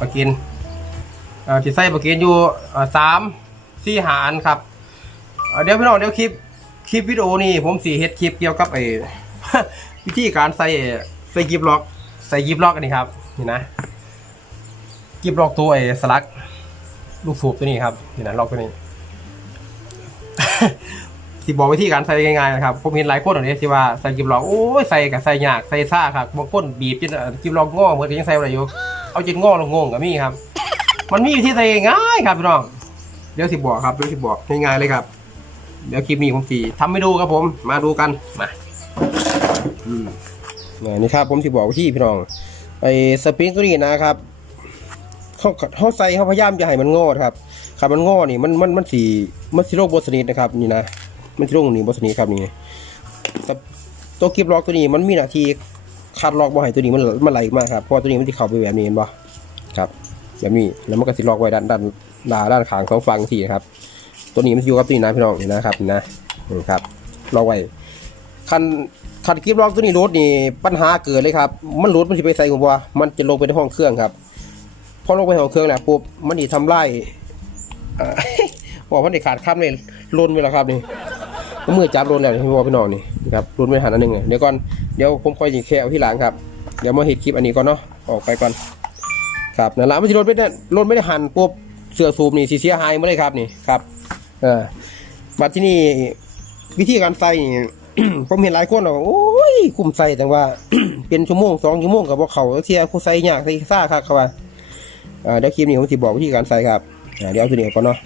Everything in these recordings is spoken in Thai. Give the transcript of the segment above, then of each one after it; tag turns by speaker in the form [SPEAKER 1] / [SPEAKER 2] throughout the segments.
[SPEAKER 1] ปลากินอ่าที่ใส่ปลากินอยู่สามสี่หานครับเดี๋ยวพี่น้องเดี๋ยวคลิปคลิปวิดีโอนี่ผมสีเฮ็ดคลิปเกี่ยวกับไอ้วิธีการใส่ใส่กิบล็อก ใส่กิบล็อกอันนี้ครับนี่นะกิบล็อกตัวไอ้สลักลูกสูบตัวนี้ครับนี่นะล็อกตัวนี้ที่บอกวิธีการใส่ง่ายๆนะครับผมเห็นหลายคนอย่างนี้ที่ว่าใส่กิบล็อกโอ้ยใส่กับใส่ยากใส่ซ่าครับบางคนบีบจนกิบล็อกงอเหมือนที่ยังใส่อะไรอยู่ เอาจนงอลงงงกับมี่ครับ มันมีวิธีใส่ง่ายครับพี่น้องเดี๋ยวสิบอกครับเดี๋ยวสิบอกง่ายๆเลยครับ เดี๋ยวคลิปนี้ผมสีทำให้ดูครับผม มาดูกันมาอืมนี่ครับผมสิบอกวิธีพี่น้องไอ้สปริงตัวนี้นะครับเขาเขาใส่เขาพยายามจะให้มันงอครับครับมันงอนี่มันมันมันสีมันสีโรคบสนิทนะครับนี่นะมันจะลงนี่บสนีครับนี่ตัวกิฟล็อกตัวนี้มันมีหน้าที่ คัดล็อกบ่ให้ตัวนี้มันมันไหลมากครับเพราะตัวนี้มันจะเข้าไปแบบนี้เห็นบ่ครับแบบนี้แล้วมันก็สิล็อกไว้ด้านด้านด้านด้านข้างสองฝั่งทีนะครับ ตัวนี้มันอยู่กับตัวนี้นะพี่น้องนี่นะครับนะครับล็อกไว้คันคันกิฟล็อกตัวนี้รูดนี่ปัญหาเกิดเลยครับ มันรูดมันจะไปใส่ผมว่ามันจะลงไปในห้องเครื่องครับพอลงไปห้องเครื่องแล้วปุ๊บมันจะทำลายเอ่บอกว่ามันจะขาดข้ามเลยลนไปแล้วครับนี่ มือจับโดนแล้วพี่บอพี่น้องนี่ครับโดนไม่หันอันหนึงเดี๋ยวก่อนเดี๋ยวผมค่อยยิงแค่เอาที่หลังครับเดี๋ยวมาเห็นคลิปอันนี้ก่อนเนาะออกไปก่อนครับนั่นแหละไม่ใช่รถไม่ได้รถไม่ได้หันปุ๊บเสือสูบนี่สีเสียหายมาเลยครับนี่ครับเออบัดที่นี่วิธีการใส่นี่ผมเห็นหลายคนบอกโอ้ยคุมใส่แต่ว่าเป็นชั่วโมงสองชั่วโมงกับว่าเขาเทียคุใส่ยากใส่ซ่าครับเขาว่าเดี๋ยวคลิปนี้ผมจะบอกวิธีการใส่ครับเดี๋ยวเอาตัวนี้ออกก่อนเนาะ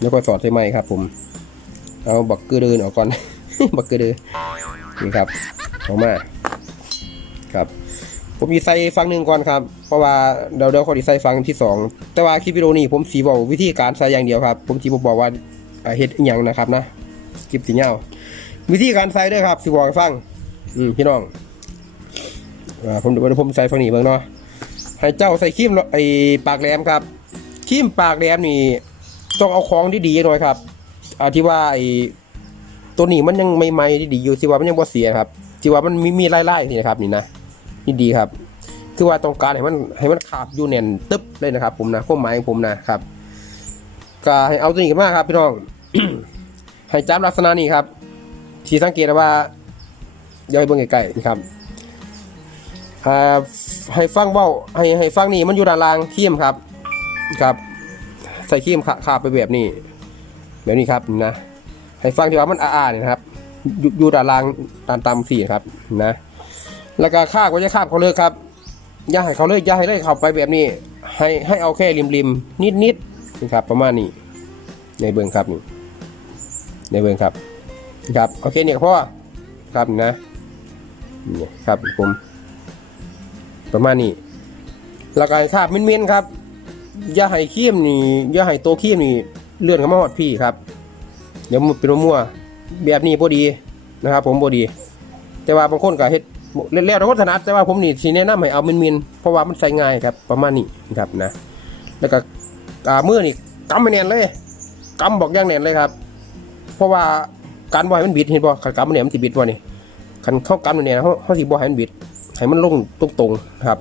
[SPEAKER 1] แล้วก็สอดใส่ไหมครับผม เอาบักเกอร์เดินออกก่อน บักเกอร์เดินนี่ครับออกมาครับผมมีใส่ฟังหนึ่งก่อนครับ เพราะว่าเดี๋ยวเดี๋ยวขอดีใส่ฟังที่สองแต่ว่าคลิปวิดีโอนี้ผมสีบอกวิธีการใส่อย่างเดียวครับ ผมสีบอกว่าเฮ็ดอย่างนะครับนะคลิปสีเงาวิธีการใส่ด้วยครับสีบอกฟัง อืมพี่น้องอ่าผมเดี๋ยวผมใส่ฟังนี้เบิ่งเนาะให้เจ้าใส่ครีมไอ้ปากแหลมครับครีมปากแหลมนี่ต้องเอาของที่ดีๆหน่อยครับ อาที่ว่าไอ้ตัวนี้มันยังใหม่ๆดีอยู่ที่ว่ามันยังบ่เสียครับ ที่ว่ามันมีมีไล่ๆนี่นะครับ นี่นะนี่ดีครับ คือว่าต้องการให้มันให้มันขาบอยู่แน่นตึ๊บเลยนะครับ ผมนะความหมายของผมนะครับก็ให้เอาตัวนี้ขึ้นมาครับ พี่น้องให้จับลักษณะนี้ครับ ที่สังเกตว่าย่าไปเบิ่งไกลๆนะครับให้ฟังเบ้าให้ให้ฟังนี่มันอยู่ด้านล่างขี้มครับ ครับ ใส่ขี้มขาบไปแบบนี้ แบบนี้ครับนะให้ฟังที่ว่ามันอ่าๆนี่นะครับอยู่อยู่ด้านล่างด้านต่ำสี่ครับนะ แล้วก็คาบก็จะคาบเขาเลยครับอย่าให้เขาเลยอย่าให้เลยเขาไปแบบนี้ ให้ให้เอาแค่ริมริมนิดนิดนะครับ ประมาณนี้ ในเบื้องครับนี่ในเบื้องครับครับโอเคเนี่ยพ่อครับนะนี่ครับผมประมาณนี้แล้วก็คาบมิ้นๆครับย่าให้ขี้มนี่ย่าให้ตัวขี้มนี่ เลื่อนเข้ามาหอดพี่ครับ เดี๋ยวเป็นมั่วแบบนี้พอดีนะครับ ผมพอดี แต่ว่าบางคนก็เฮ็ดแล้วแต่คนถนัดแต่ว่าผมนี่สิแนะนำให้เอามินๆเพราะว่ามันใส่ง่ายครับ ประมาณนี้นะครับนะ แล้วก็อ่ามือนี่กำไม่แน่นเลยกำบอกย่างแน่นเลยครับ เพราะว่าการบ่ให้มันบิดเห็นบ่คันกำมันเนี่ยมันสิบิดบ่นี่คันเข้ากำเนี่ยเขาเขาสิบ่ให้มันบิดให้มันลงตรงๆครับ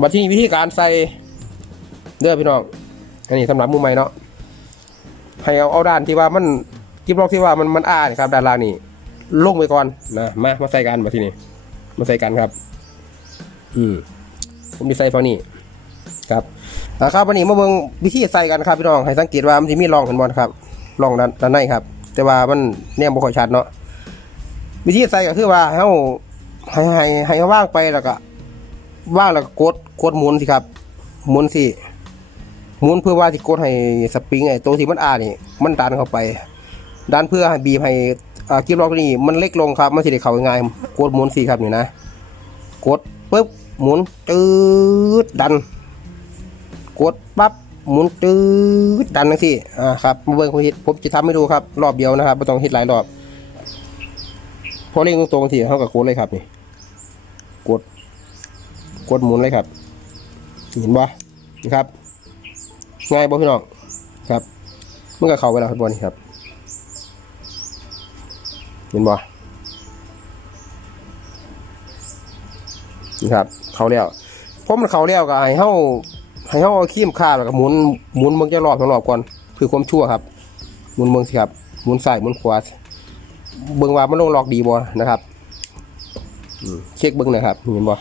[SPEAKER 1] มาที่วิธีการใส่เด้อพี่น้องอันนี้สำหรับมือใหม่เนาะ ให้เอาเอาด้านที่ว่ามันกิบล็อกที่ว่ามันมันอ้านครับด้านล่างนี่ลงไปก่อนนะมามาใส่กันมาที่นี่มาใส่กันครับ อืมผมดีใส่ฝั่งนี้ครับอ่าครับวันนี้มาเบิ่งวิธีใส่กันครับพี่น้องให้สังเกตว่ามันจะมีรองเห็นบ่ครับรองด้านด้านในครับ แต่ว่ามันเนี่ยบ่ค่อยชัดเนาะวิธีใส่ก็คือว่าให้เฮาให้ให้ให้เขาว่างไปแล้วก็ว่างแล้วก็กดกดหมุนสิครับหมุนสิ มุนเพื่อว่าที่กดให้สปริงไอ้ตัวที่มันอานี่ มันดันเข้าไป ดันเพื่อให้บีบให้อ่ากิบล็อกนี่มันเล็กลงครับมันสิได้เข้าง่ายกดหมุนสิครับนี่นะกดปึ๊บหมุนตืดดัน กดปั๊บหมุนตืดดันทั้งที่อ่าครับมาเบิ่งผมเฮ็ดผมจะทำให้ดูครับ รอบเดียวนะครับไม่ต้องเฮ็ดหลายรอบพอเร่งตรงๆทีเท่ากับกดเลยครับนี่กด กดหมุนเลยครับเห็นบ่นี่ครับ ง่ายบ่พี่น้องครับมันก็เข้าไปแล้วครับบอลนี่ครับเห็นบ่นี่ครับ เข้าแล้วพอมันเข้าแล้วก็ให้เฮาให้เขาเอาครีมคาแล้วก็หมุนหมุนเบิ่งจะรอบสองรอบก่อนเพื่อความชั่วครับ หมุนเบิ่งสิครับหมุนซ้ายหมุนขวาเบิ่งว่ามันลงล็อกดีบ่นะครับเช็คเบิ่งนะครับเห็นบ่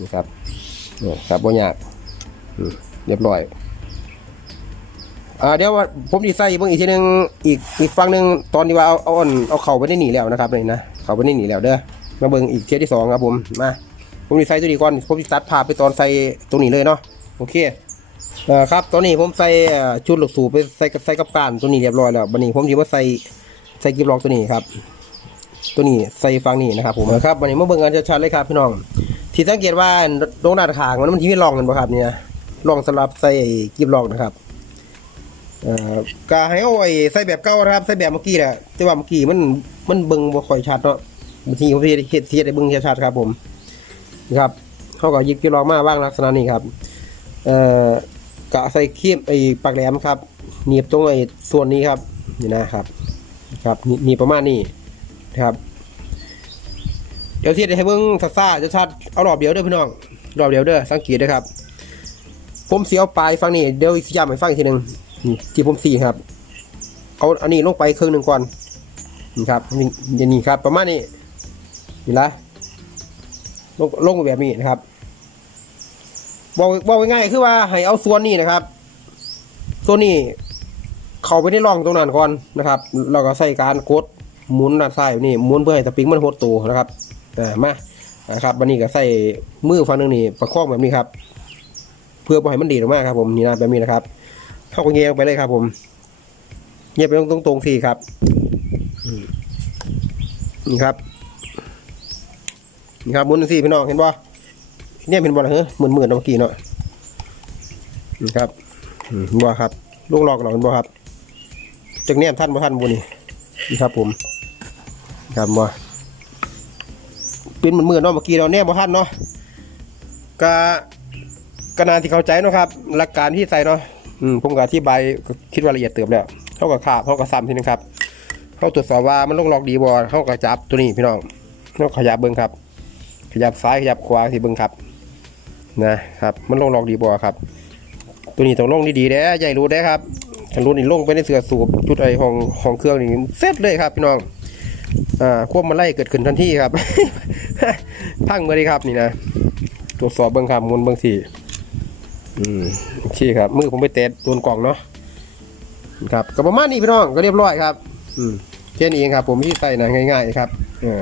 [SPEAKER 1] นี่ครับนี่ครับบ่ยากเรียบร้อย อ่าเดี๋ยวว่าผมสิใส่เบิ่งอีกทีนึงอีกอีกฝั่งหนึงตอนที่ว่าเอาเอาอันเอาเข้าไปในนี่แล้วนะครับนี่นะเข้าไปในนี่แล้วเด้อมาเบิ่งอีกเทียที่สองครับผมมาผมจะใส่ตัวนี้ก่อนผมจะตัดภาพไปตอนใส่ตรงนี้เลยเนาะโอเคเอ่อครับตอนนี้ผมใส่ชุดหลูกสูบไปใส่ใส่กับการตัวนี้เรียบร้อยแล้วบันนี้ผมจะมาใส่ใส่กิบล็อกตัวนี้ครับ ตัวนี้ใส่ฟังนี่นะครับผมครับวันนี้มาเบิ่งกันชัดๆเลยครับพี่น้องที่สังเกตว่าโรงหน้าขางมันมันที่ไมีร่องกันบ่ครับเนี่ยร่องสำหรับใส่กิบล็อกนะครับ เอ่อกาให้เอาไอ้ใส่แบบเก่านะครับใส่แบบเมื่อกี้แหละแต่ว่าเมื่อกี้มันมันเบิ่งบ่ค่อยชัดเนาะบางทีผมเฮ็ดเฮ็ดเฮ็ดให้เบิ่งชัดๆครับผมนะครับเขาก็หยิบกิโลมาบ้างลักษณะนี้ครับ เอ่อกะใส่เขียมไอ้ปากแหลมครับหนีบตรงไอ้ส่วนนี้ครับนี่นะครับครับหนีประมาณนี้นะครับเดี๋ยวเที่ให้เบิ้งซ่าซ่าจะชัดเอารอบเดียวเด้อพี่น้องรอบเดียวเด้อสังเกตด้วยครับ ผมเสียวปลายฟังนี่เดี๋ยวย้ำให้ฟังอีกทีหนึ่ง นี่ที่ผมสีครับ เอาอันนี้ลงไปครึ่งหนึ่งก่อนนี่ครับนี่นี่ครับ ประมาณนี้นี่ละลงลงแบบนี้นะครับบอกบอกง่ายๆคือว่าให้เอาส่วนนี้นะครับ ส่วนนี้เข้าไปในร่องตรงนั้นก่อนนะครับเราก็ใส่การกดหมุนด้านซ้ายนี่หมุนเพื่อให้สปริงมันหดตัวนะครับอ่ามานะครับวันนี้ก็ใส่มือฝั่งหนึงนี่ประคองแบบนี้ครับ เพื่อบ่ให้มันดีดออกมาครับผมนี่นะแบบนี้นะครับ เข้าก็เงี้ยไปเลยครับ ผมเงี้ยไปตรงตรงๆทีครับนี่ครับนี่ครับหมุนสิพี่น้องเห็นบ่เนี่ยเป็นบ่ล่ะเฮ้ยหมื่นหมื่นเมื่อกี้เนาะนี่ครับอืมเห็นบ่ครับลูกหลอกหรอกเห็นบ่ครับจากเนี่ยท่านบ่ท่านบ่นี่นี่ครับ ผมครับบ่เป็นหมื่นหมื่นเนาะเมื่อกี้เราเนี่ยบ่ท่านเนาะกะกะนานที่เข้าใจเนาะครับหลักการที่ใส่เนาะ อืมผมก็อธิบายคิดว่าละเอียดเติบแล้วเท่ากับขาบเท่ากับซ้ำทีนึงครับเขาตรวจสอบว่ามันลงหลอกดีบ่เขาก็จับตัวนี้พี่น้องเขาขยับเบิ่งครับ ขยับซ้ายขยับขวาสิเบิ่งครับนะครับมันลงลองดีบ่ครับ ตัวนี้ต้องลงดีๆเด้ใหญ่รู้ได้ครับฉันรู้นี่ลงไปในเสือสูบจุดไอห้องห้องเครื่องนี่เสร็จเลยครับพี่น้องอ่าควบมาไล่เกิดขึ้นทันทีครับ พังมาเลยครับนี่นะตรวจสอบเบิ่งครับมุนเบิ่งสิ อืมโอเคครับ มือผมไปเตะโดนกล่องเนาะครับก็ประมาณนี้พี่น้องก็เรียบร้อยครับ อืมแค่นี้เองครับ ผมที่ใส่นะง่าย ๆ ครับ เออ